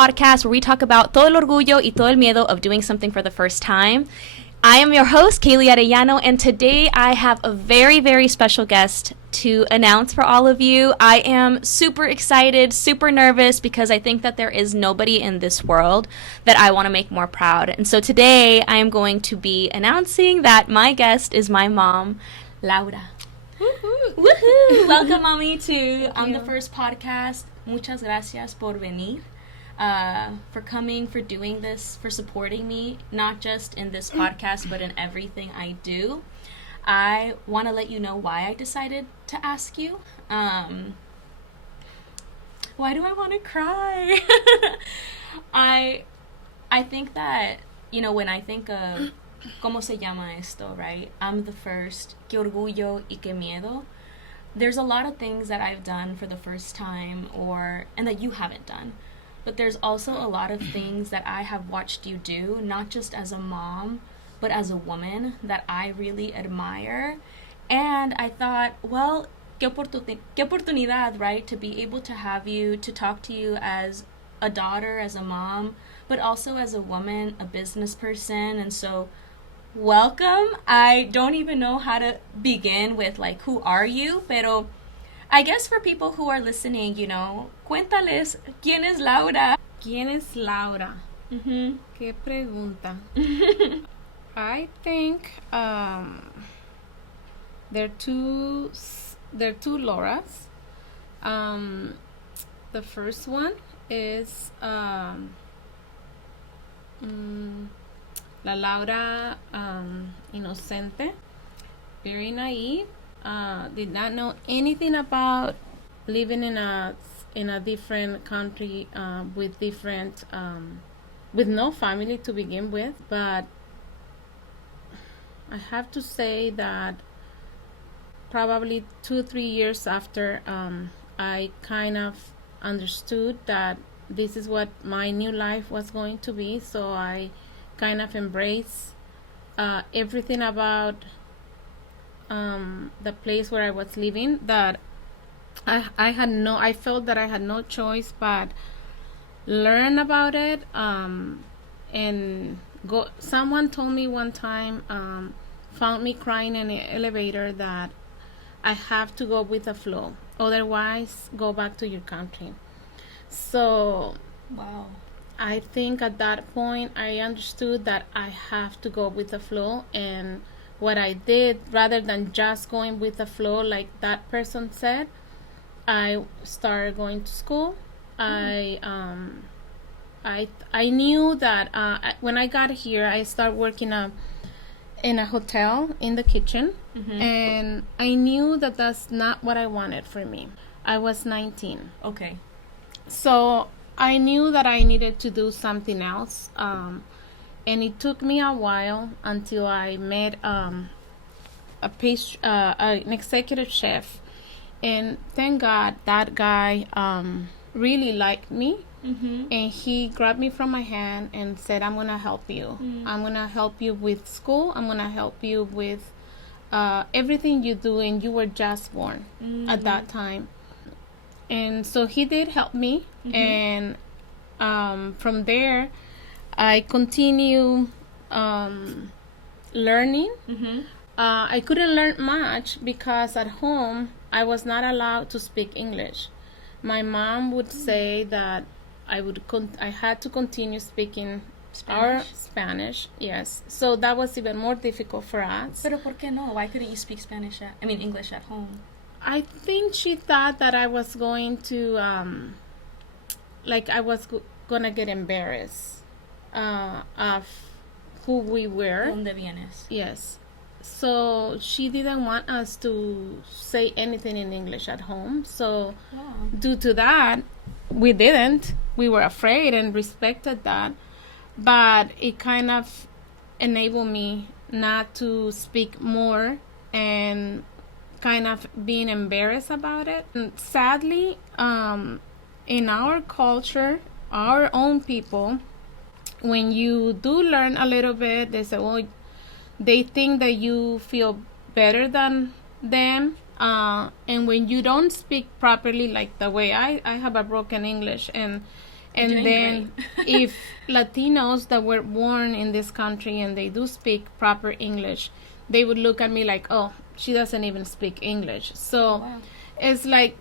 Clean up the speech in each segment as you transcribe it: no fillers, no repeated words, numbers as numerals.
podcast where we talk about todo el orgullo y todo el miedo of doing something for the first time. I am your host, Kaelly Arellano, and today I have a very, very special guest to announce for all of you. I am super excited, super nervous, because I think that there is nobody in this world that I want to make more proud. And so today I am going to be announcing that my guest is my mom, Laura. Woohoo! Woohoo! Welcome, Mommy, to the first podcast. Muchas gracias por venir. For coming, for doing this, for supporting me, not just in this podcast, but in everything I do. I want to let you know why I decided to ask you. Why do I want to cry? I think that, you know, when I think of ¿cómo se llama esto, right? I'm the first, qué orgullo y qué miedo. There's a lot of things that I've done for the first time and that you haven't done. But there's also a lot of things that I have watched you do, not just as a mom, but as a woman, that I really admire. And I thought, well, qué oportunidad, right? To be able to have you, to talk to you as a daughter, as a mom, but also as a woman, a business person. And so, welcome. I don't even know how to begin with, like, who are you? Pero I guess for people who are listening, you know, cuéntales, ¿quién es Laura? ¿Quién es Laura? Mm-hmm. Qué pregunta. I think there are two Lauras. The first one is La Laura inocente, very naive. Did not know anything about living in a different country with no family to begin with. But I have to say that probably 2-3 years after, I kind of understood that this is what my new life was going to be. So I kind of embraced everything about the place where I was living, that I felt that I had no choice but learn about it, and go. Someone told me one time, found me crying in the elevator, that I have to go with the flow, otherwise go back to your country. So wow, I think at that point I understood that I have to go with the flow. And what I did, rather than just going with the flow like that person said, I started going to school. Mm-hmm. I knew that when I got here, I started working in a hotel in the kitchen. Mm-hmm. And I knew that that's not what I wanted for me. I was 19. Okay. So I knew that I needed to do something else. And it took me a while until I met an executive chef, and thank God that guy really liked me. Mm-hmm. And he grabbed me from my hand and said, "I'm gonna help you. Mm-hmm. I'm gonna help you with school. I'm gonna help you with everything you do." And you were just born. Mm-hmm. At that time, and so he did help me. Mm-hmm. And from there, I continue learning. Mm-hmm. I couldn't learn much because at home I was not allowed to speak English. My mom would say that I had to continue speaking Spanish. Yes, so that was even more difficult for us. Pero por qué no? Why couldn't you speak English at home? I think she thought that I was going to gonna get embarrassed of who we were. ¿Dónde vienes? Yes. So she didn't want us to say anything in English at home. So due to that, we didn't. We were afraid and respected that. But it kind of enabled me not to speak more and kind of being embarrassed about it. And sadly, in our culture, our own people, when you do learn a little bit, they say, well, they think that you feel better than them. And when you don't speak properly, like the way I have a broken English, and And Doing then great. if Latinos that were born in this country and they do speak proper English, they would look at me like, oh, she doesn't even speak English. So Wow. it's like,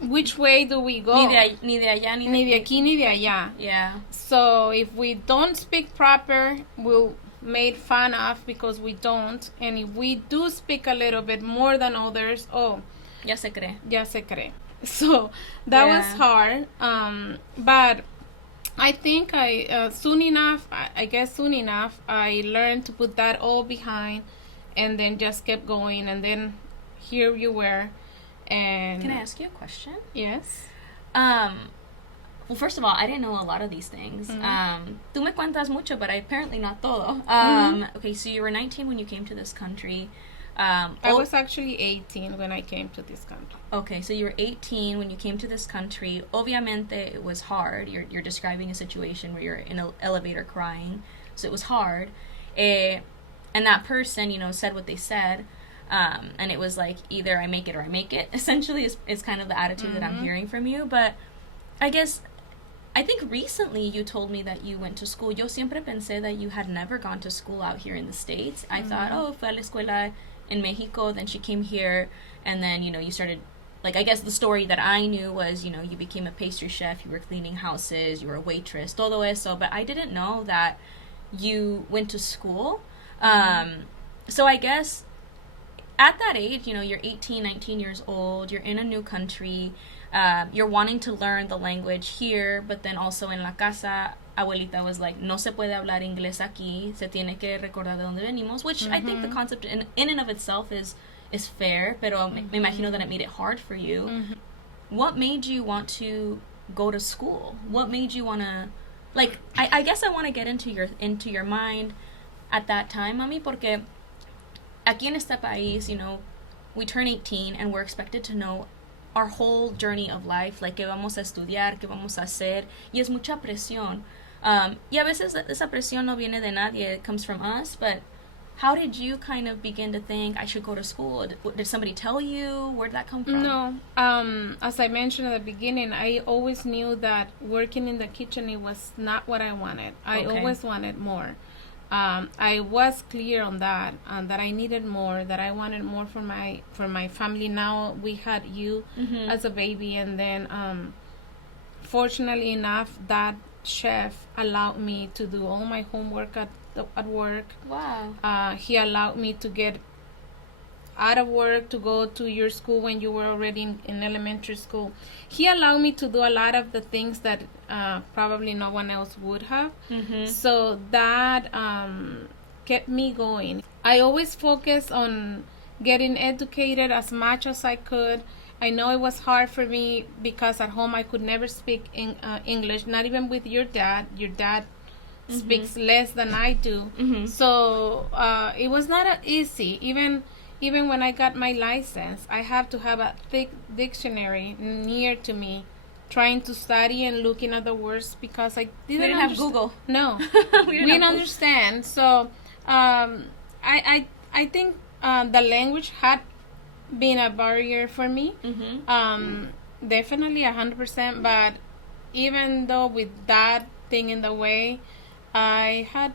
which way do we go? Ni de allá, Ni de aquí, ni de allá. Yeah. So if we don't speak proper, we'll made fun of because we don't. And if we do speak a little bit more than others, oh, Ya se cree. ya se cree. So that was hard. But I think soon enough, I learned to put that all behind and then just kept going. And then here you were. And can I ask you a question? Yes. Well, first of all, I didn't know a lot of these things. Tú me cuentas mucho, but apparently not todo. Okay, so you were 19 when you came to this country. I was actually 18 when I came to this country. Okay, so you were 18 when you came to this country. Obviamente, it was hard. You're describing a situation where you're in an elevator crying, so it was hard. And that person, said what they said. And it was like, either I make it or I make it, essentially, is kind of the attitude that I'm hearing from you. But I think recently you told me that you went to school. Yo siempre pensé that you had never gone to school out here in the States. I thought, fue a la escuela in Mexico, then she came here, and then, you started, I guess the story that I knew was, you became a pastry chef, you were cleaning houses, you were a waitress, todo eso, but I didn't know that you went to school. So I guess at that age, you're 18, 19 years old, you're in a new country, you're wanting to learn the language here, but then also in la casa, abuelita was like, no se puede hablar inglés aquí, se tiene que recordar de dónde venimos, which I think the concept in and of itself is fair, pero me imagino that it made it hard for you. What made you want to go to school? What made you want to, I guess I want to get into your mind at that time, mami, porque aquí en este país, we turn 18 and we're expected to know our whole journey of life, like qué vamos a estudiar, qué vamos a hacer, y es mucha presión. Y a veces esa presión no viene de nadie, it comes from us, but how did you kind of begin to think, I should go to school? Did somebody tell you? Where did that come from? No. As I mentioned at the beginning, I always knew that working in the kitchen, it was not what I wanted. I always wanted more. I was clear on that I needed more, that I wanted more for my family. Now we had you as a baby, and then fortunately enough, that chef allowed me to do all my homework at work. Wow. He allowed me to get out of work to go to your school when you were already in elementary school. He allowed me to do a lot of the things that probably no one else would have. So that kept me going. I always focused on getting educated as much as I could. I know it was hard for me because at home I could never speak English, not even with your dad. Your dad speaks less than I do. So it was not easy. Even when I got my license, I have to have a thick dictionary near to me, trying to study and looking at the words because I didn't have Google. No, we didn't understand. So I think the language had been a barrier for me. Definitely 100%. But even though with that thing in the way, I had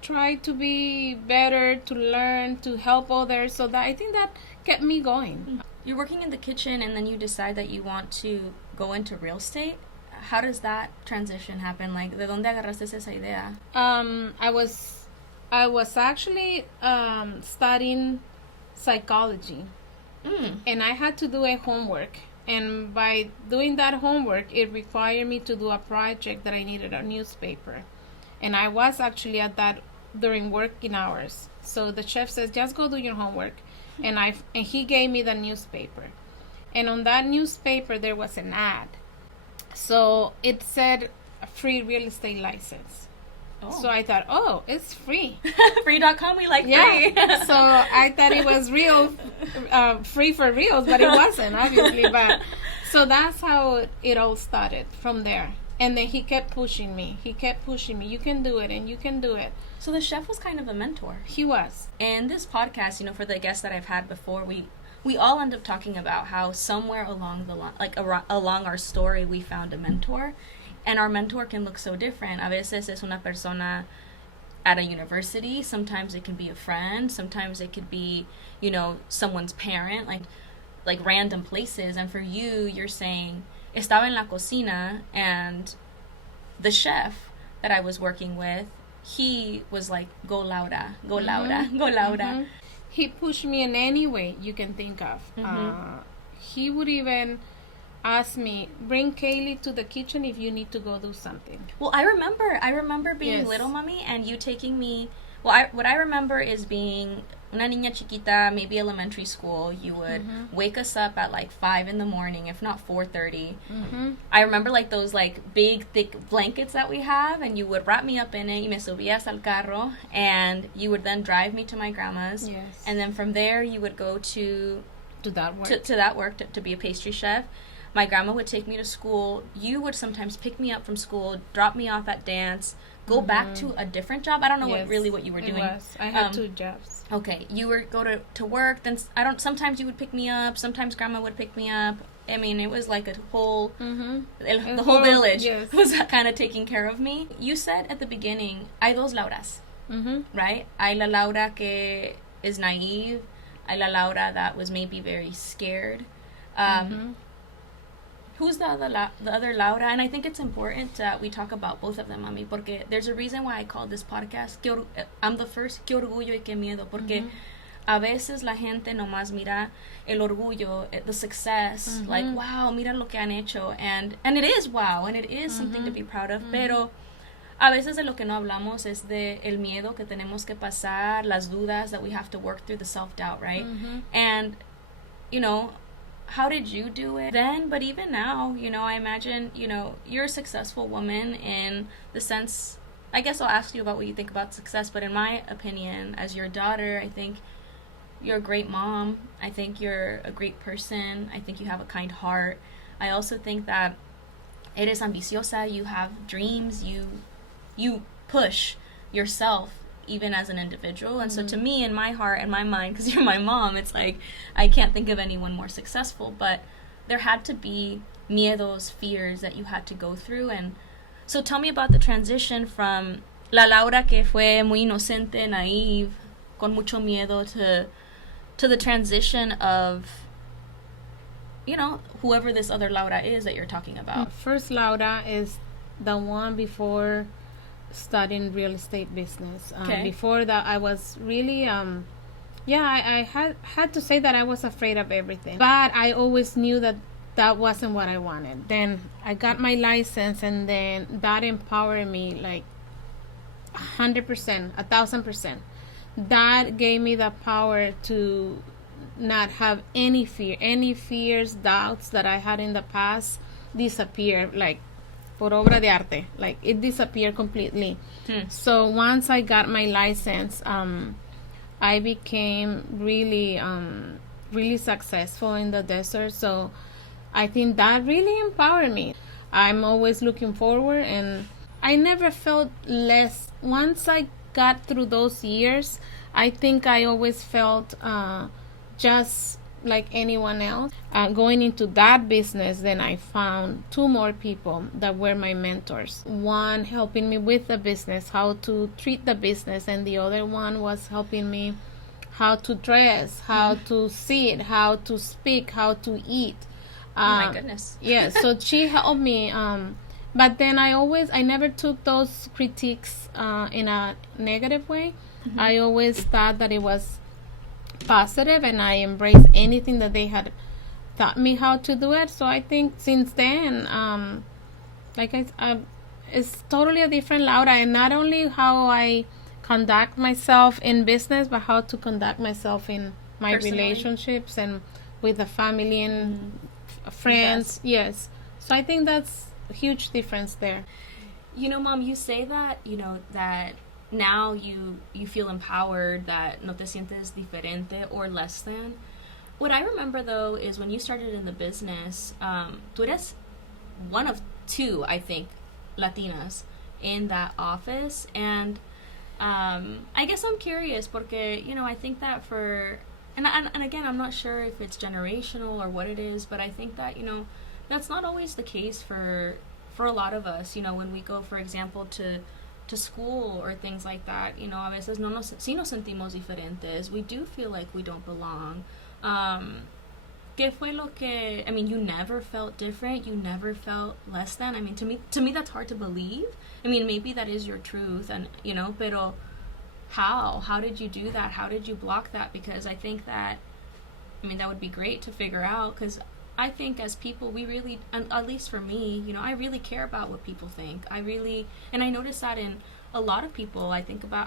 try to be better, to learn, to help others. So that I think that kept me going. You're working in the kitchen and then you decide that you want to go into real estate. How does that transition happen? ¿De dónde agarraste esa idea? I was actually studying psychology. And I had to do a homework. And by doing that homework, it required me to do a project that I needed a newspaper. And I was actually at that during working hours. So the chef says, just go do your homework. And he gave me the newspaper. And on that newspaper, there was an ad. So it said a free real estate license. So I thought, it's free. Free.com, we like free. So I thought it was real, free for reals, but it wasn't, obviously. But so that's how it all started from there. And then he kept pushing me. You can do it, and you can do it. So the chef was kind of a mentor. He was. And this podcast, for the guests that I've had before, we all end up talking about how somewhere along the line, along our story, we found a mentor. And our mentor can look so different. A veces es una persona at a university. Sometimes it can be a friend. Sometimes it could be, you know, someone's parent, like random places. And for you, you're saying, estaba en la cocina, and the chef that I was working with, he was like, go Laura, go Laura, go Laura. He pushed me in any way you can think of. He would even ask me, bring Kaelly to the kitchen if you need to go do something. Well, I remember being little, mommy, and you taking me. Well, what I remember is being una niña chiquita, maybe elementary school. You would wake us up at like 5 in the morning, if not 4:30. I remember like those like big thick blankets that we have, and you would wrap me up in it. Y me subías al carro, and you would then drive me to my grandma's. Yes. And then from there, you would go to that work. To that work to be a pastry chef. My grandma would take me to school. You would sometimes pick me up from school, drop me off at dance, go back to a different job. I don't know what you were doing. I had 2 jobs. Okay, you were go to work. Then sometimes you would pick me up. Sometimes grandma would pick me up. I mean, it was like a whole the whole village was kind of taking care of me. You said at the beginning, hay dos Lauras, right? Hay la Laura que is naive. Hay la Laura that was maybe very scared. Who's the other Laura? And I think it's important that we talk about both of them, mami, porque there's a reason why I called this podcast I'm the first, qué orgullo y qué miedo, porque a veces la gente nomás mira el orgullo, the success, like, wow, mira lo que han hecho, and it is wow, and it is something to be proud of, pero a veces de lo que no hablamos es de el miedo que tenemos que pasar, las dudas that we have to work through, the self-doubt, right? And, you know, how did you do it then? But even now, you know, I imagine, you know, you're a successful woman in the sense, I guess I'll ask you about what you think about success, but in my opinion, as your daughter, I think you're a great mom. I think you're a great person. I think you have a kind heart. I also think that eres ambiciosa, you have dreams, you push yourself even as an individual. And so to me, in my heart and my mind, because you're my mom, it's like I can't think of anyone more successful, but there had to be miedos, fears that you had to go through. And so tell me about the transition from la Laura que fue muy inocente, naive, con mucho miedo, to the transition of, you know, whoever this other Laura is that you're talking about. First Laura is the one before studying real estate business. Before that, I was really I had to say that I was afraid of everything, but I always knew that wasn't what I wanted. Then I got my license, and then that empowered me like 100%, 1,000%. That gave me the power to not have any fears, doubts that I had in the past disappear, like por obra de arte, like it disappeared completely. So once I got my license, I became really successful in the desert. So I think that really empowered me. I'm always looking forward, and I never felt less. Once I got through those years, I think I always felt just like anyone else. Going into that business, then I found 2 more people that were my mentors. One helping me with the business, how to treat the business, and the other one was helping me how to dress, how to sit, how to speak, how to eat. Oh my goodness. Yeah, so she helped me. But then I never took those critiques in a negative way. I always thought that it was positive, and I embraced anything that they had taught me how to do it. So I think since then, it's totally a different Laura, and not only how I conduct myself in business, but how to conduct myself in my relationships and with the family and friends. Yes. So I think that's a huge difference there. You know, Mom, you say that, you know, that now you feel empowered, that no te sientes diferente or less than. What I remember, though, is when you started in the business, tú eres one of 2, I think, Latinas in that office. And I guess I'm curious porque, you know, I think that and again, I'm not sure if it's generational or what it is, but I think that, you know, that's not always the case for for a lot of us, when we go, for example, to school or things like that, a veces sí nos sentimos diferentes. We do feel like we don't belong. ¿Qué fue lo que, you never felt different? You never felt less than? To me that's hard to believe. Maybe that is your truth, and, pero how did you do that? How did you block that? Because I think that, that would be great to figure out, because I think as people, we really, and at least for me, I really care about what people think. And I notice that in a lot of people. I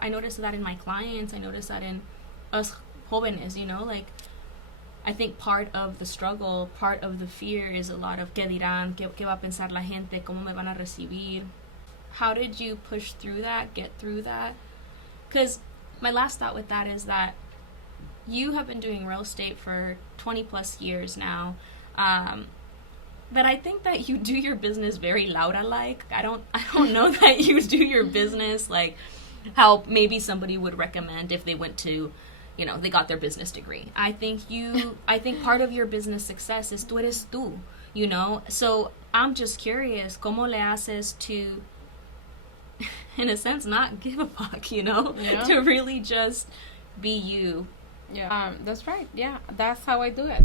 notice that in my clients. I notice that in us jóvenes, like, I think part of the struggle, part of the fear is a lot of ¿qué dirán? ¿Qué va a pensar la gente? ¿Cómo me van a recibir? How did you push through that, get through that? Because my last thought with that is that you have been doing real estate for 20 plus years now. But I think that you do your business very Laura-like. I don't know that you do your business like how maybe somebody would recommend if they went to, they got their business degree. I think part of your business success is tú eres tú, So I'm just curious, ¿cómo le haces to, in a sense, not give a fuck, Yeah. To really just be you? Yeah, that's right. Yeah, that's how I do it.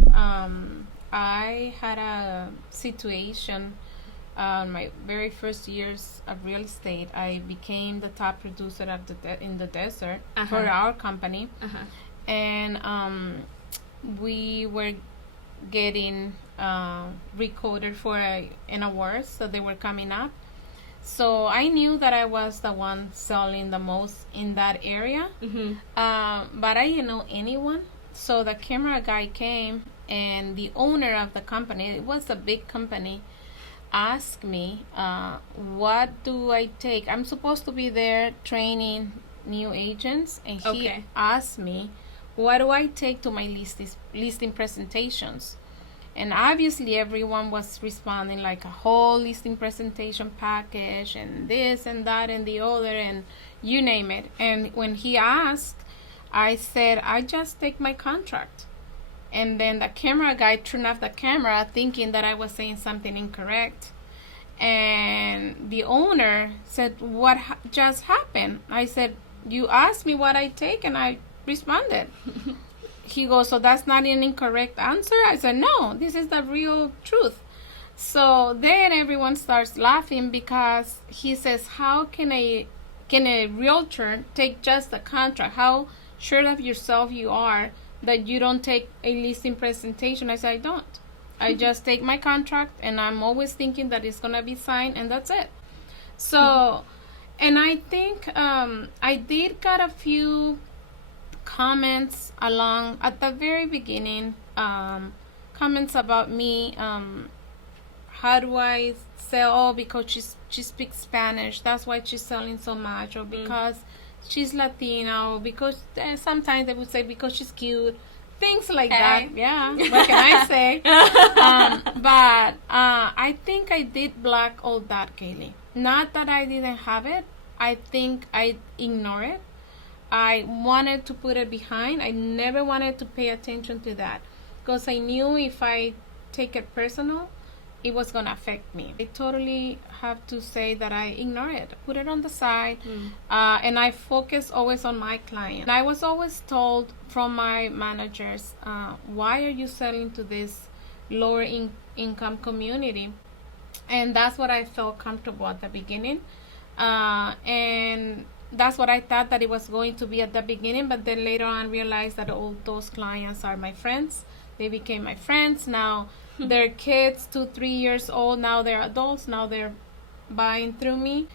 I had a situation my very first years of real estate. I became the top producer in the desert for our company, and we were getting recorded for an award, so they were coming up. So I knew that I was the one selling the most in that area, but I didn't know anyone. So the camera guy came, and the owner of the company, it was a big company, asked me, what do I take? I'm supposed to be there training new agents, and he asked me, what do I take to my listing presentations? And obviously everyone was responding like a whole listing presentation package and this and that and the other and you name it. And when he asked, I said, I just take my contract. And then the camera guy turned off the camera thinking that I was saying something incorrect. And the owner said, what just happened? I said, you asked me what I take and I responded. He goes, so that's not an incorrect answer? I said, no, this is the real truth. So then everyone starts laughing because he says, how can a realtor take just the contract? How sure of yourself you are that you don't take a listing presentation? I said, I don't. I just take my contract, and I'm always thinking that it's going to be signed, and that's it. So, and I think I did got a few comments along at the very beginning, comments about me. How do I sell? Oh, because she speaks Spanish, that's why she's selling so much, or because she's Latino, or because sometimes they would say because she's cute, things like that. Yeah, what can I say? But I think I did block all that, Kaelly. Not that I didn't have it. I think I ignored it. I wanted to put it behind. I never wanted to pay attention to that because I knew if I take it personal, it was going to affect me. I totally have to say that I ignore it, put it on the side, and I focus always on my client. And I was always told from my managers, why are you selling to this lower income community? And that's what I felt comfortable at the beginning. And that's what I thought that it was going to be at the beginning, but then later on realized that all those clients are my friends. They became my friends. Now they're kids, 2-3 years old. Now they're adults. Now they're buying through me.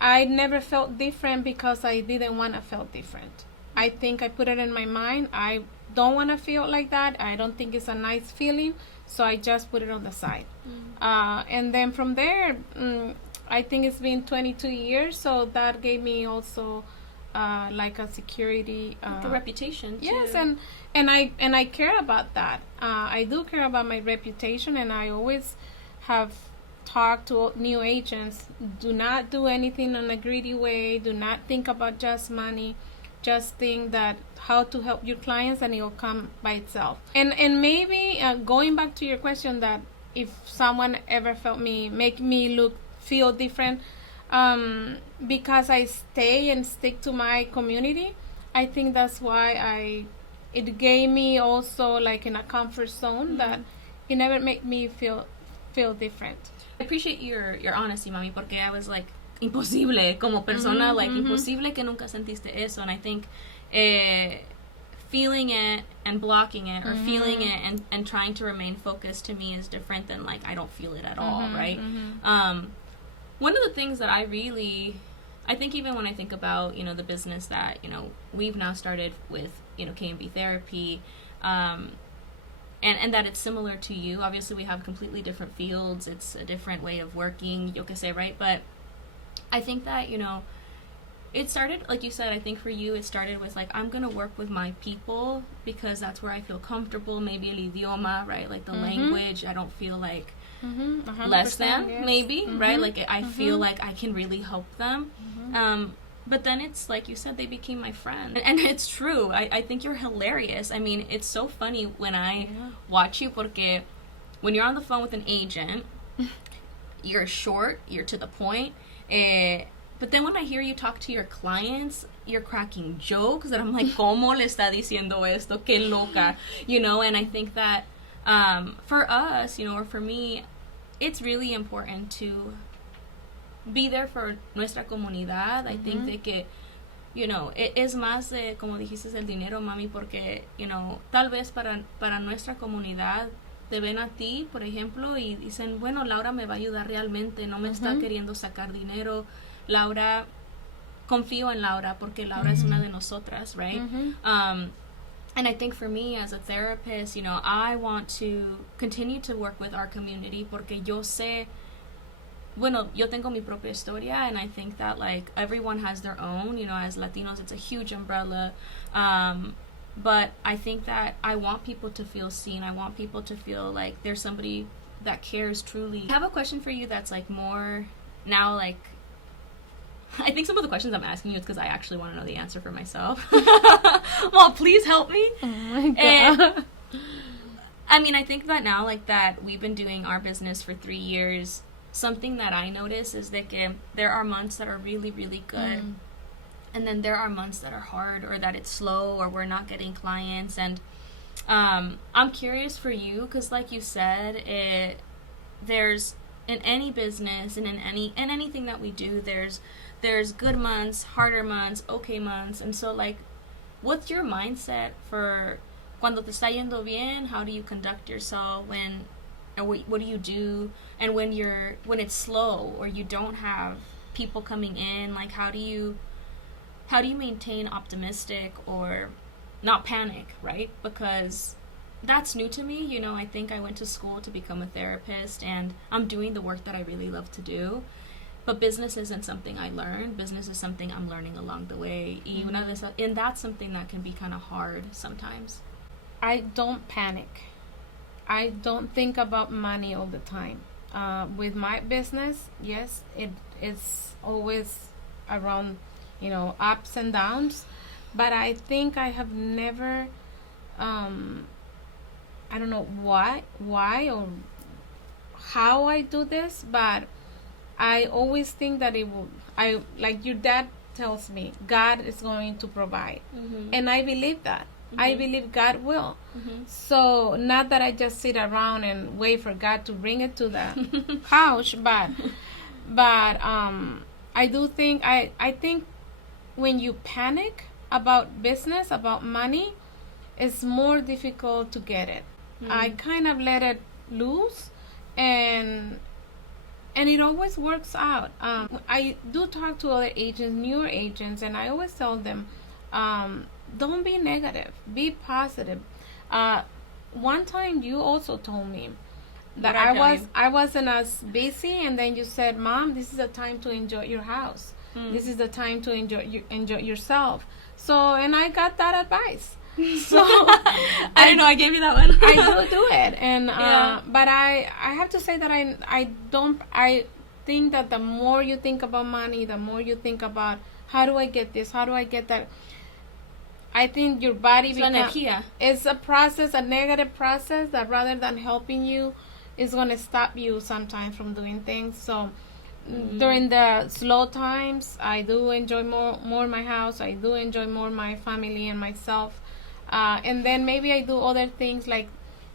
I never felt different because I didn't want to feel different. I think I put it in my mind. I don't want to feel like that. I don't think it's a nice feeling. So I just put it on the side. And then from there, I think it's been 22 years, so that gave me also like a security, the reputation too. Yes, and I care about that. I do care about my reputation, and I always have talked to new agents. Do not do anything in a greedy way. Do not think about just money. Just think that how to help your clients, and it'll come by itself. And maybe going back to your question, that if someone ever felt make me look feel different, because I stay and stick to my community. I think that's why it gave me also like in a comfort zone that it never made me feel different. I appreciate your honesty, mami, porque I was like, imposible como persona, like imposible que nunca sentiste eso. And I think feeling it and blocking it, or feeling it and trying to remain focused, to me is different than like I don't feel it at all, right? One of the things that I think even when I think about, you know, the business that, you know, we've now started with, you know, K&B therapy, and that it's similar to you. Obviously, we have completely different fields. It's a different way of working, yo que sé, right? But I think that, you know, it started, like you said, I think for you, it started with like, I'm going to work with my people because that's where I feel comfortable. Maybe el idioma, right? Like the language, I don't feel like less than, yes. Maybe, right? Like I feel like I can really help them. But then it's like you said, they became my friend. And it's true. I think you're hilarious. I mean, it's so funny when I watch you, porque when you're on the phone with an agent, you're short, you're to the point. But then when I hear you talk to your clients, you're cracking jokes that I'm like, ¿cómo le está diciendo esto? Qué loca. You know, and I think that for us, you know, or for me, it's really important to be there for nuestra comunidad. I think de que, you know, es más de, como dijiste, el dinero, mami, porque, you know, tal vez para nuestra comunidad te ven a ti, por ejemplo, y dicen, bueno, Laura me va a ayudar realmente, no me está queriendo sacar dinero. Laura, confío en Laura porque Laura es una de nosotras, right? And I think for me as a therapist, you know, I want to continue to work with our community porque yo sé, bueno, yo tengo mi propia historia, and I think that like everyone has their own, you know, as Latinos it's a huge umbrella, but I think that I want people to feel seen. I want people to feel like there's somebody that cares truly. I have a question for you that's like more now, like I think some of the questions I'm asking you is because I actually want to know the answer for myself. Well, please help me. Oh my God. And, I mean, I think that now, like that we've been doing our business for 3 years, something that I notice is that there are months that are really, really good. And then there are months that are hard, or that it's slow, or we're not getting clients. And I'm curious for you, because like you said, there's in any business and in anything that we do, there's good months, harder months, okay months. And so like, what's your mindset for cuando te está yendo bien? How do you conduct yourself when, and what do you do? And when it's slow or you don't have people coming in, like how do you maintain optimistic or not panic, right? Because that's new to me. You know, I think I went to school to become a therapist, and I'm doing the work that I really love to do. But business isn't something I learned. Business is something I'm learning along the way. And that's something that can be kind of hard sometimes. I don't panic. I don't think about money all the time. With my business, yes, it's always around, you know, ups and downs. But I think I have never, I don't know why or how I do this, but I always think that like your dad tells me, God is going to provide. And I believe that. I believe God will. So not that I just sit around and wait for God to bring it to the house, but I do think, I think when you panic about business, about money, it's more difficult to get it. I kind of let it loose, and it always works out. I do talk to other agents, newer agents, and I always tell them, don't be negative, be positive. One time you also told me that I wasn't as busy, and then you said, Mom, this is a time to enjoy your house. This is the time to enjoy yourself. So, and I got that advice. So I don't know, I gave you that one. I do it, and but I have to say that I think that the more you think about money, the more you think about how do I get this, how do I get that. I think your body it's a process, a negative process that rather than helping you is going to stop you sometimes from doing things. So During the slow times, I do enjoy more my house. I do enjoy more my family and myself. And then maybe I do other things like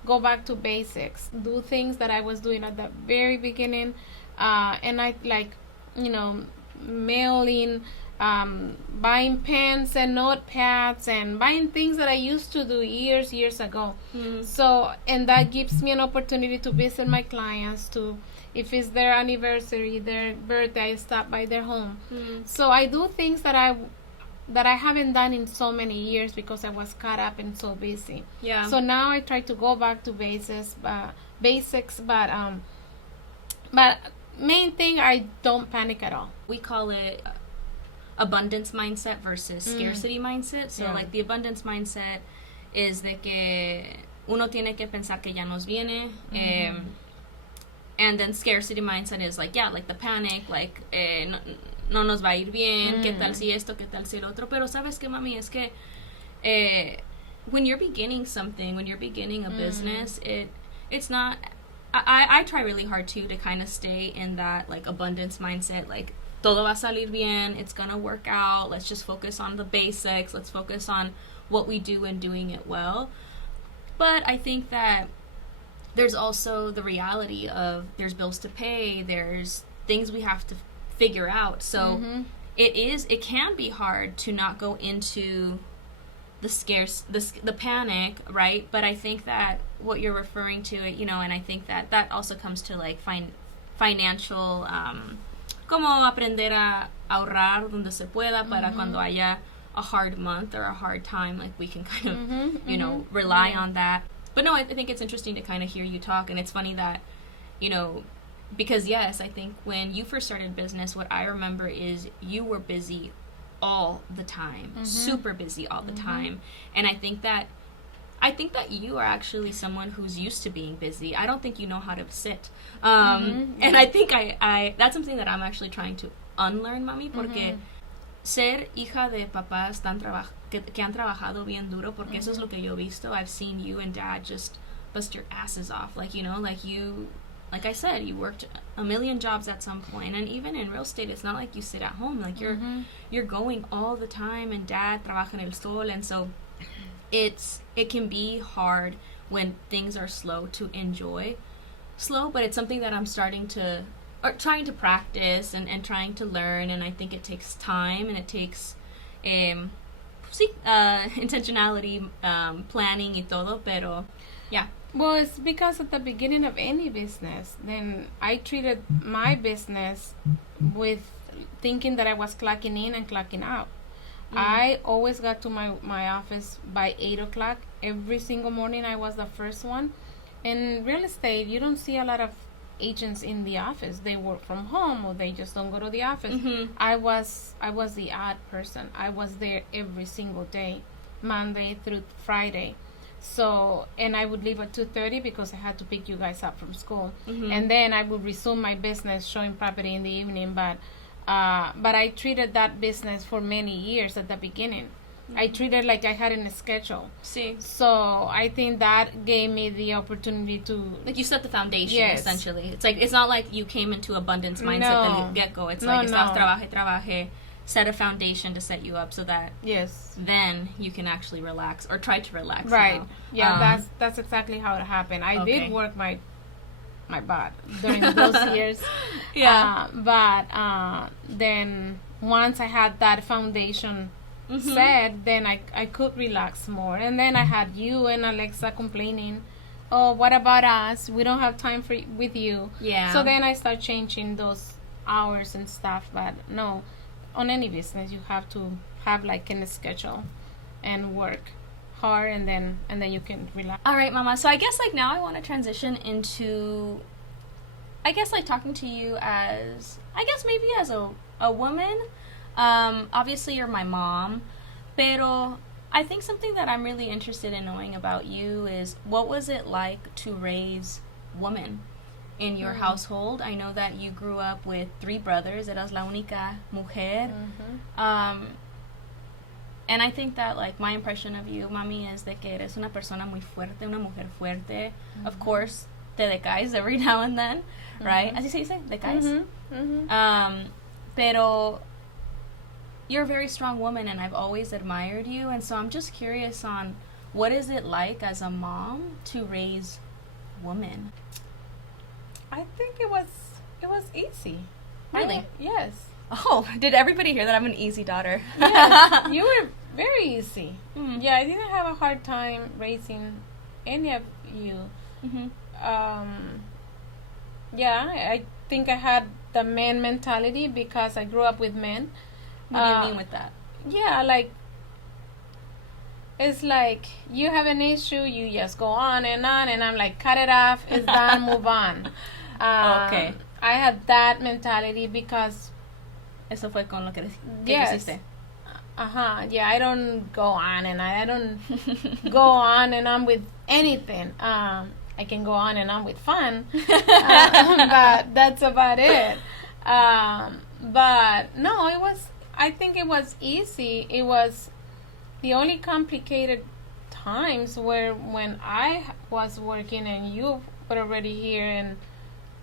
go back to basics, do things that I was doing at the very beginning. And I like, mailing, buying pens and notepads and buying things that I used to do years ago. So, and that gives me an opportunity to visit my clients, to, if it's their anniversary, their birthday, I stop by their home. So I do things that I haven't done in so many years because I was caught up and so busy. Yeah. So now I try to go back to basics, but main thing, I don't panic at all. We call it abundance mindset versus scarcity mindset. So like the abundance mindset is de que uno tiene que pensar que ya nos viene. And then scarcity mindset is like, like the panic, like no nos va a ir bien, qué tal si esto, qué tal si lo otro. Pero sabes que, mami, es que when you're beginning something, when you're beginning a business, it's not, I try really hard too to kind of stay in that like abundance mindset, like todo va a salir bien, it's gonna work out, let's just focus on the basics, let's focus on what we do and doing it well. But I think that there's also the reality of there's bills to pay, there's things we have to figure out. So it can be hard to not go into the panic, right? But I think that what you're referring to, and I think that also comes to like financial, como aprender a ahorrar donde se pueda para cuando haya a hard month or a hard time, like we can kind of, rely on that. But no, I think it's interesting to kind of hear you talk, and it's funny that, because yes, I think when you first started business, what I remember is you were busy all the time, super busy all the time. And I think that you are actually someone who's used to being busy. I don't think you know how to sit. And I think I that's something that I'm actually trying to unlearn, mami, porque ser hija de papás que han trabajado bien duro, porque eso es lo que yo he visto. I've seen you and dad just bust your asses off. Like, like I said, you worked a million jobs at some point, and even in real estate, it's not like you sit at home. Like you're going all the time, and dad trabaja en el sol, and so it can be hard when things are slow to enjoy slow, but it's something that I'm trying to practice and trying to learn, and I think it takes time and it takes intentionality, planning y todo, pero yeah. Well, it's because at the beginning of any business, then I treated my business with thinking that I was clocking in and clocking out. I always got to my office by 8 o'clock. Every single morning I was the first one. In real estate, you don't see a lot of agents in the office. They work from home or they just don't go to the office. I was the odd person. I was there every single day, Monday through Friday. So, and I would leave at 2:30 because I had to pick you guys up from school. And then I would resume my business showing property in the evening. But I treated that business for many years at the beginning. I treated like I had a schedule. Sí. So I think that gave me the opportunity to... Like you set the foundation, essentially. It's like, it's not like you came into abundance mindset from the get-go. It's like, estás trabaje, set a foundation to set you up so that then you can actually relax or try to relax. Right. Yeah, that's exactly how it happened. I did work my butt during those years. But then once I had that foundation set, then I could relax more. And then I had you and Alexa complaining, oh, what about us? We don't have time with you. Yeah. So then I start changing those hours and stuff. But no, on any business you have to have like a schedule and work hard, and then you can relax. All right, Mama. So I guess like now I want to transition into, I guess like talking to you as, I guess maybe as a woman. Obviously you're my mom, pero I think something that I'm really interested in knowing about you is what was it like to raise women in your household? I know that you grew up with 3 brothers. Eras la única mujer. And I think that like my impression of you, mami, is de que eres una persona muy fuerte, una mujer fuerte. Of course, te decaes every now and then, right? Así se dice, decaes. Pero you're a very strong woman, and I've always admired you, and so I'm just curious on what is it like as a mom to raise women? I think it was easy. Really? Yes. Oh, did everybody hear that I'm an easy daughter? Yes, you were very easy. Yeah, I didn't have a hard time raising any of you. Yeah, I think I had the man mentality because I grew up with men. What do you mean with that? Yeah, like, it's like you have an issue, you just go on, and I'm like, cut it off, it's done, move on. Okay. I had that mentality because... Eso fue con lo que yes. Hiciste. Yeah, I don't go on, and I don't go on and on with anything. I can go on and on with fun, but that's about it. But no, I think it was easy. It was the only complicated times where when I was working and you were already here and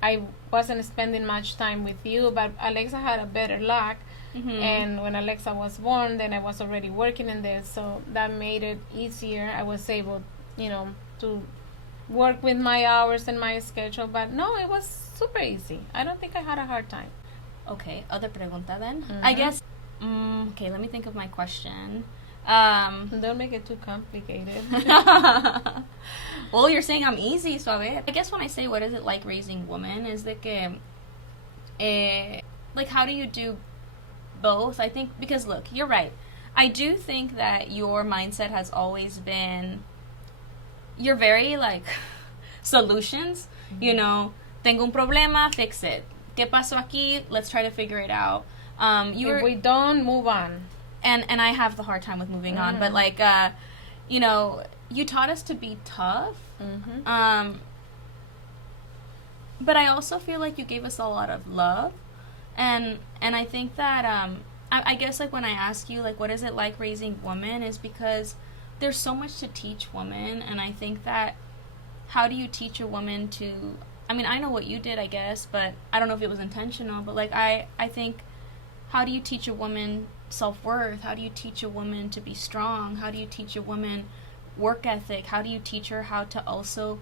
I wasn't spending much time with you, but Alexa had a better luck. And when Alexa was born, then I was already working in there, so that made it easier. I was able, to work with my hours and my schedule, but no, it was super easy. I don't think I had a hard time. Okay, other pregunta then. I guess, okay, let me think of my question. Don't make it too complicated. Well, you're saying I'm easy, so a ver. I guess when I say what is it like raising women, is that like how do you do both? I think, because look, you're right. I do think that your mindset has always been, you're very like solutions, tengo un problema, fix it. ¿Qué pasó aquí? Let's try to figure it out. If we don't, move on. And I have the hard time with moving on, but like, you taught us to be tough. But I also feel like you gave us a lot of love. And I think that, I guess like when I ask you, like, what is it like raising women, is because there's so much to teach women. And I think that, how do you teach a woman to, I mean, I know what you did, I guess, but I don't know if it was intentional, but like, I think, how do you teach a woman self-worth? How do you teach a woman to be strong? How do you teach a woman work ethic? How do you teach her how to also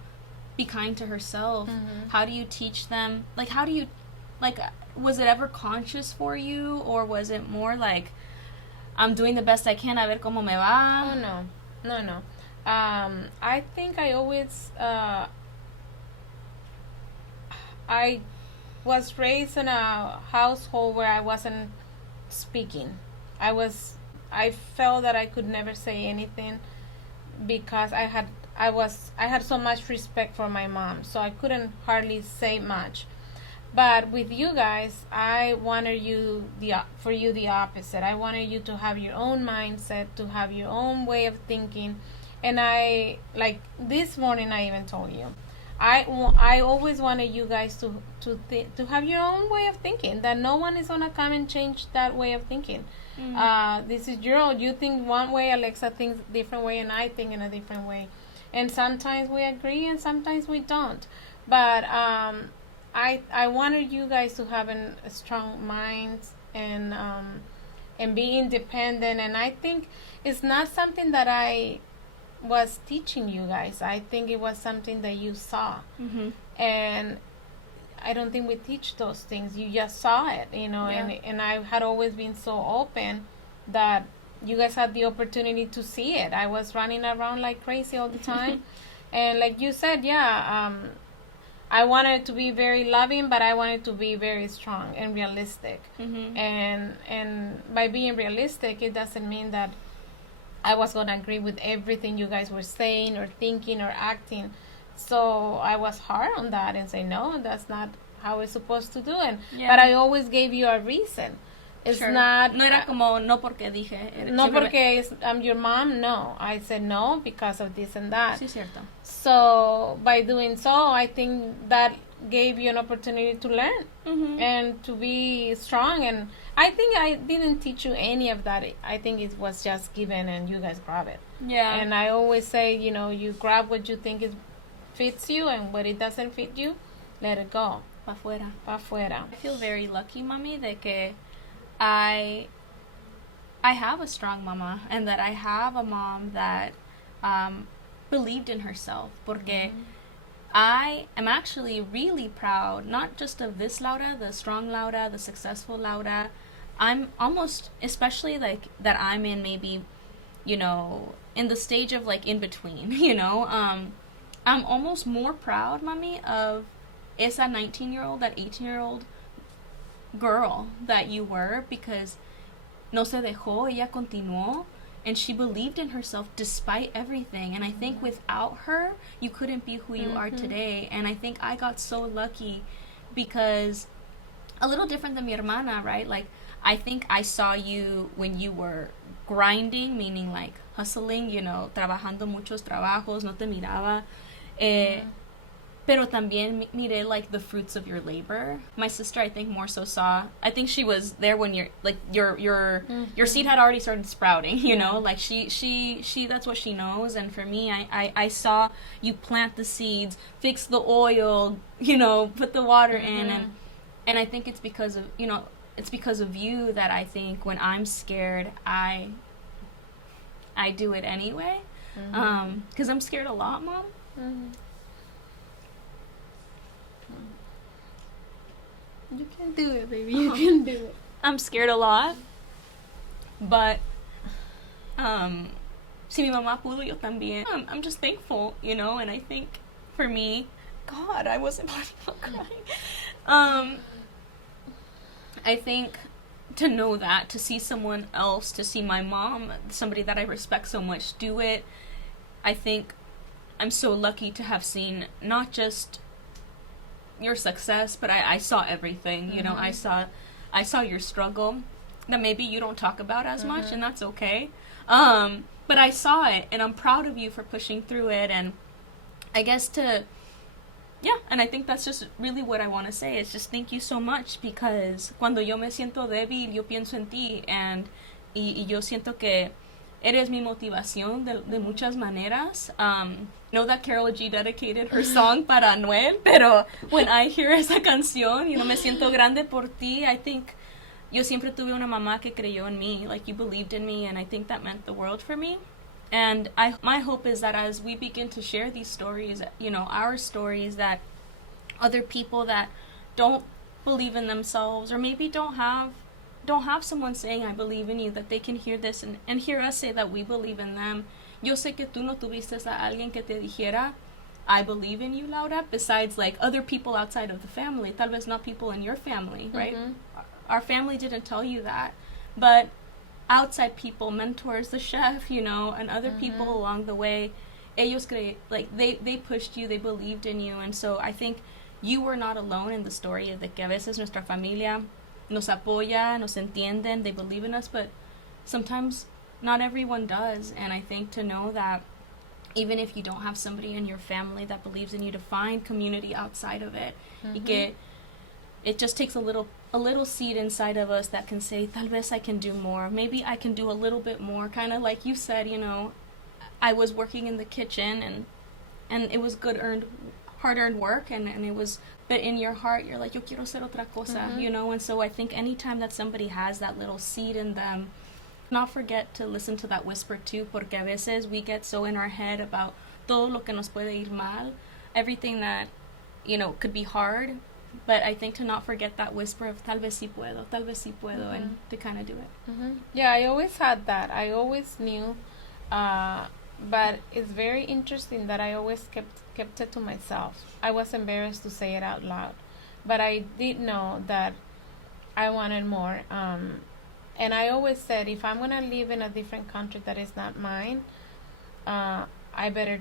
be kind to herself? How do you teach them, like, how do you, like, was it ever conscious for you, or was it more like, I'm doing the best I can, a ver cómo me va? Oh, no. I think I always, I was raised in a household where I wasn't speaking. I felt that I could never say anything because I had so much respect for my mom, so I couldn't hardly say much. But with you guys, I wanted for you the opposite. I wanted you to have your own mindset, to have your own way of thinking. And I, like this morning, I even told you, I always wanted you guys to have your own way of thinking, that no one is gonna come and change that way of thinking. This is your own. You think one way, Alexa thinks a different way, and I think in a different way. And sometimes we agree, and sometimes we don't. But I wanted you guys to have a strong mind and be independent. And I think it's not something that I was teaching you guys. I think it was something that you saw. And I don't think we teach those things. You just saw it, and I had always been so open that you guys had the opportunity to see it. I was running around like crazy all the time. And like you said, I wanted to be very loving, but I wanted to be very strong and realistic. And by being realistic, it doesn't mean that I was going to agree with everything you guys were saying or thinking or acting. So I was hard on that and say, no, that's not how it's supposed to do it. But I always gave you a reason. It's not... No era como, no porque dije. No porque I'm your mom, no. I said no because of this and that. Sí, cierto. So by doing so, I think that gave you an opportunity to learn and to be strong. And I think I didn't teach you any of that. I think it was just given and you guys grab it. Yeah. And I always say, you grab what you think is fits you, and what it doesn't fit you, let it go. Pa fuera. Pa fuera. I feel very lucky, mami, de que I have a strong mama, and that I have a mom that believed in herself. Porque I am actually really proud, not just of this Laura, the strong Laura, the successful Laura. I'm almost, especially like that I'm in maybe, you know, in the stage of like in between, you know. I'm almost more proud, mami, of esa 19-year-old, that 18-year-old girl that you were, because no se dejó, ella continuó, and she believed in herself despite everything. And I think without her, you couldn't be who you are today. And I think I got so lucky because a little different than mi hermana, right? Like, I think I saw you when you were grinding, meaning like hustling, you know, trabajando muchos trabajos, no te miraba. Pero también miré like the fruits of your labor. My sister, I think, more so saw. I think she was there when your seed had already started sprouting. You know, like she that's what she knows. And for me, I saw you plant the seeds, fix the oil, you know, put the water in, and I think it's because of you that I think when I'm scared, I do it anyway. 'Cause I'm scared a lot, Mom. You can do it, baby. You can do it. I'm scared a lot, but si mi mamá pudo, yo también. I'm just thankful, you know, and I think for me, God, I wasn't planning on crying. I think to know that, to see someone else, to see my mom, somebody that I respect so much, do it, I think I'm so lucky to have seen not just your success, but I saw everything. You know, I saw your struggle that maybe you don't talk about as much, and that's okay. But I saw it, and I'm proud of you for pushing through it. And I guess and I think that's just really what I want to say is just thank you so much, because cuando yo me siento débil, yo pienso en ti, y yo siento que eres mi motivación de muchas maneras. Know that Karol G dedicated her song para Anuel, pero when I hear esa canción, you know, me siento grande por ti. I think yo siempre tuve una mamá que creyó en mí, like you believed in me, and I think that meant the world for me. And my hope is that as we begin to share these stories, you know, our stories, that other people that don't believe in themselves, or maybe don't have someone saying I believe in you, that they can hear this and hear us say that we believe in them. Yo sé que tú no tuviste a alguien que te dijera I believe in you, Laura, besides like other people outside of the family, tal vez not people in your family, right? Our family didn't tell you that, but outside people, mentors, the chef, you know, and other people along the way, ellos they pushed you, they believed in you. And so I think you were not alone in the story of de que a veces nuestra familia nos apoya, nos entienden, they believe in us, but sometimes not everyone does. And I think to know that even if you don't have somebody in your family that believes in you, to find community outside of it, y que it just takes a little seed inside of us that can say, tal vez I can do more, maybe I can do a little bit more, kind of like you said, you know, I was working in the kitchen and it was hard-earned work, and it was, but in your heart you're like, yo quiero ser otra cosa, you know. And so I think anytime that somebody has that little seed in them, not forget to listen to that whisper too, porque a veces we get so in our head about todo lo que nos puede ir mal, everything that, you know, could be hard, but I think to not forget that whisper of tal vez sí puedo, and to kind of do it. Yeah, I always had that. I always knew, but it's very interesting that I always kept it to myself. I was embarrassed to say it out loud, but I did know that I wanted more. And I always said, if I'm gonna live in a different country that is not mine, I better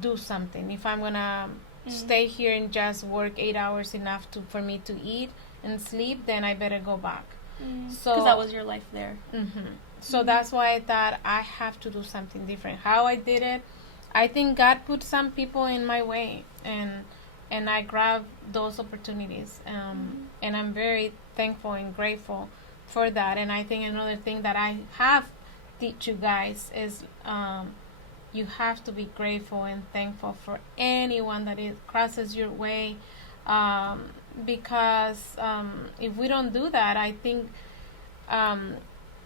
do something. If I'm gonna stay here and just work 8 hours enough for me to eat and sleep, then I better go back. So because that was your life there. So that's why I thought I have to do something different. How I did it, I think God put some people in my way, and I grabbed those opportunities. And I'm very thankful and grateful for that. And I think another thing that I have teach you guys is you have to be grateful and thankful for anyone that crosses your way, because if we don't do that, I think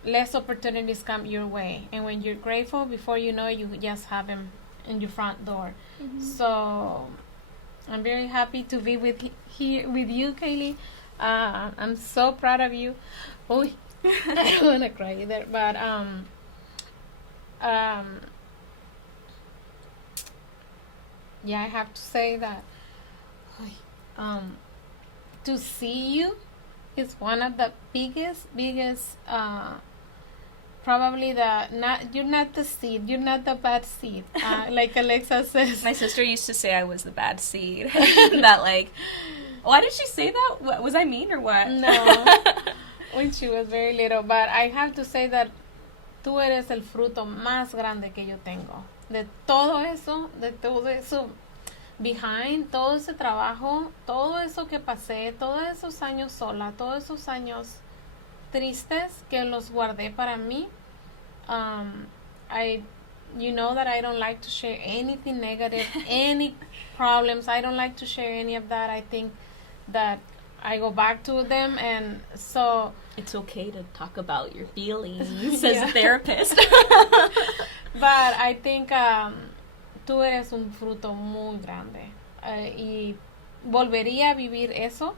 less opportunities come your way. And when you're grateful, before you know it, you just have them in your front door. Mm-hmm. So I'm very happy to be with you, Kaelly. I'm so proud of you. Oh, I don't want to cry either, but yeah, I have to say that to see you is one of the biggest probably you're not the seed, you're not the bad seed, like Alexa says. My sister used to say I was the bad seed. That, like, why did she say that? What, was I mean or what? No, when she was very little. But I have to say that tú eres el fruto más grande que yo tengo. De todo eso, behind, todo ese trabajo, todo eso que pasé, todos esos años sola, todos esos años tristes que los guardé para mí. You know that I don't like to share anything negative, any problems. I don't like to share any of that. I think that I go back to them, and so it's okay to talk about your feelings, says a therapist. But I think tú eres un fruto muy grande, y volvería a vivir eso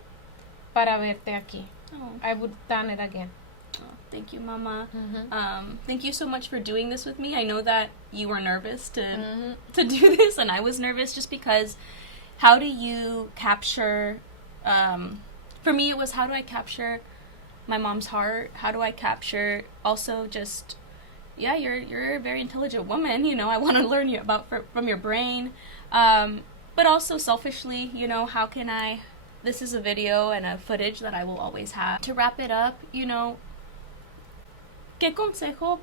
para verte aquí. Oh. I would done it again. Oh, thank you, Mama. Mm-hmm. Thank you so much for doing this with me. I know that you were nervous to do this, and I was nervous just because how do you capture, for me it was how do I capture my mom's heart? How do I capture also just, yeah, you're a very intelligent woman, you know, I want to learn you from your brain, but also selfishly, you know, how can I, this is a video and a footage that I will always have. To wrap it up, you know, ¿qué consejo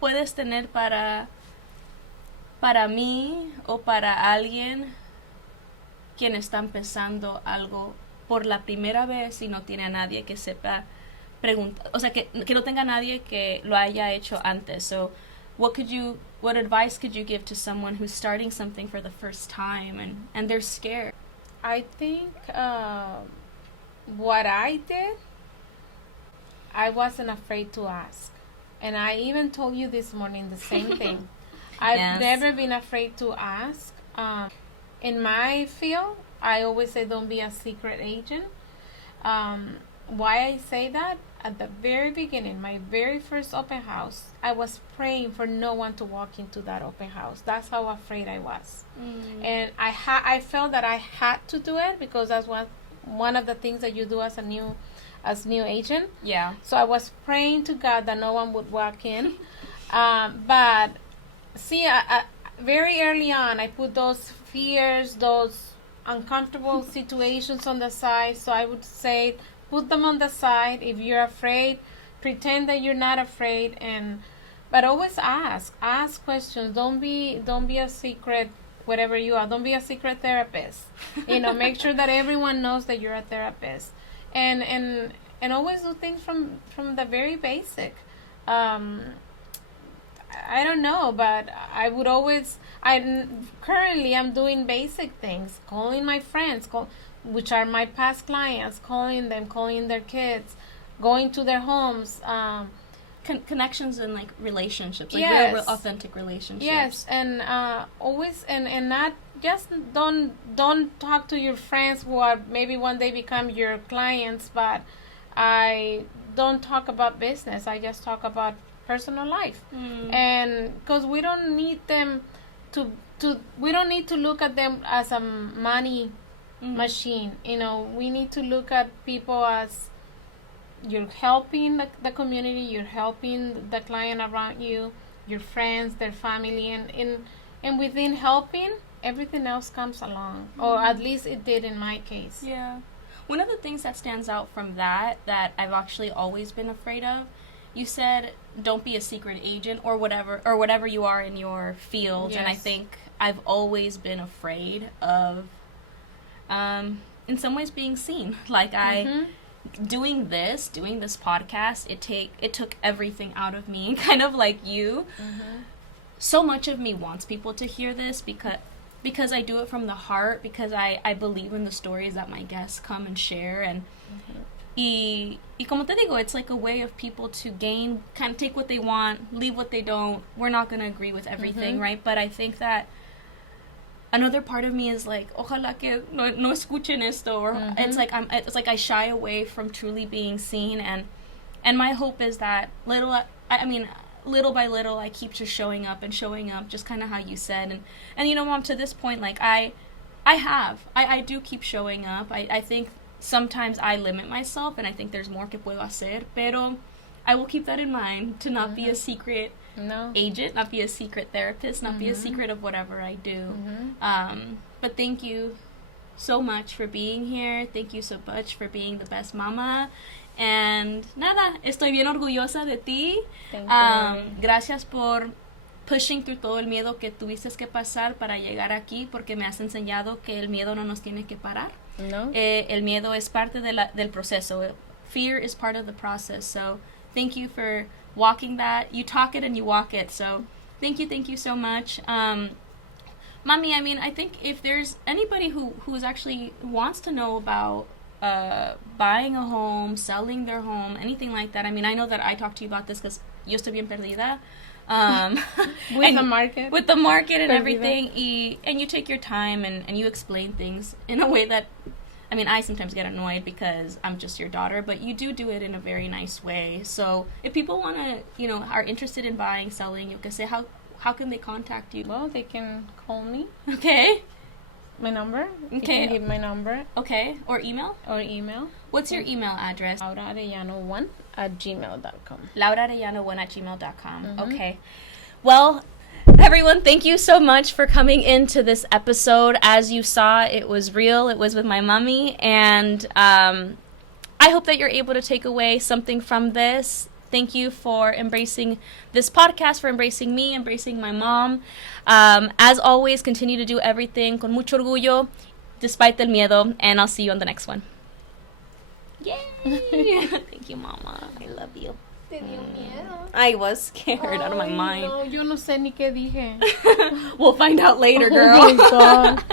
puedes tener para mí o para alguien quien está empezando algo por la primera vez y no tiene a nadie que sepa preguntar, o sea, que no tenga nadie que lo haya hecho antes? So, what advice could you give to someone who's starting something for the first time and they're scared? I think what I did, I wasn't afraid to ask. And I even told you this morning the same thing. I've never been afraid to ask. In my field, I always say don't be a secret agent. Why I say that? At the very beginning, my very first open house, I was praying for no one to walk into that open house. That's how afraid I was. And I felt that I had to do it because that's one of the things that you do as new agent. Yeah. So I was praying to God that no one would walk in. But see, very early on, I put those fears, those uncomfortable situations on the side. So I would say, put them on the side. If you're afraid, pretend that you're not afraid, but always ask questions. Don't be a secret, whatever you are. Don't be a secret therapist. You know, make sure that everyone knows that you're a therapist, and always do things from the very basic. I don't know, but currently I'm doing basic things, calling my friends, which are my past clients, calling them, calling their kids, going to their homes. Connections and like relationships, like real authentic relationships. Yes, and always and not just don't talk to your friends who are maybe one day become your clients, but I don't talk about business. I just talk about personal life, and because we don't need them we don't need to look at them as a money machine. You know, we need to look at people as you're helping the community, you're helping the client around you, your friends, their family, and within helping, everything else comes along, or at least it did in my case. Yeah. One of the things that stands out from that I've actually always been afraid of, you said don't be a secret agent or whatever you are in your field. Yes. And I think I've always been afraid of in some ways being seen. Like doing this podcast, it took everything out of me, kind of like you. so much of me wants people to hear this because I do it from the heart, because I believe in the stories that my guests come and share, and y como te digo, it's like a way of people to gain, kind of take what they want, leave what they don't. We're not going to agree with everything, right? But I think that another part of me is like, ojalá que no escuchen esto, or it's like I shy away from truly being seen, and my hope is that little by little I keep just showing up, just kind of how you said, and you know, Mom, to this point, like I do keep showing up. I think sometimes I limit myself, and I think there's more que puedo hacer, pero I will keep that in mind, to not be a secret agent, not be a secret therapist, not be a secret of whatever I do. But thank you so much for being here. Thank you so much for being the best mama. And nada, estoy bien orgullosa de ti. Gracias por pushing through todo el miedo que tuviste que pasar para llegar aquí, porque me has enseñado que el miedo no nos tiene que parar. No. El miedo es parte del proceso. Fear is part of the process. So thank you for walking that. You talk it and you walk it. So thank you so much. Mommy, I mean, I think if there's anybody who's actually wants to know about buying a home, selling their home, anything like that. I mean, I know that I talked to you about this because yo estoy bien perdida. With the market and everything. And you take your time and you explain things in a way that, I mean, I sometimes get annoyed because I'm just your daughter, but you do it in a very nice way. So if people want to, you know, are interested in buying, selling, you can say, how can they contact you? Well, they can call me. Okay. My number. Okay. You can give my number. Okay. Or email? What's your email address? LauraArellano1@gmail.com. LauraArellano1@gmail.com. Okay. Well, everyone, thank you so much for coming into this episode. As you saw, it was real. It was with my mommy. And I hope that you're able to take away something from this. Thank you for embracing this podcast, for embracing me, embracing my mom. As always, continue to do everything con mucho orgullo, despite el miedo, and I'll see you on the next one. Yay! Thank you, Mama. I love you. Te dio miedo. I was scared out of my mind. No, yo no sé ni qué dije. We'll find out later, girl. Oh my God.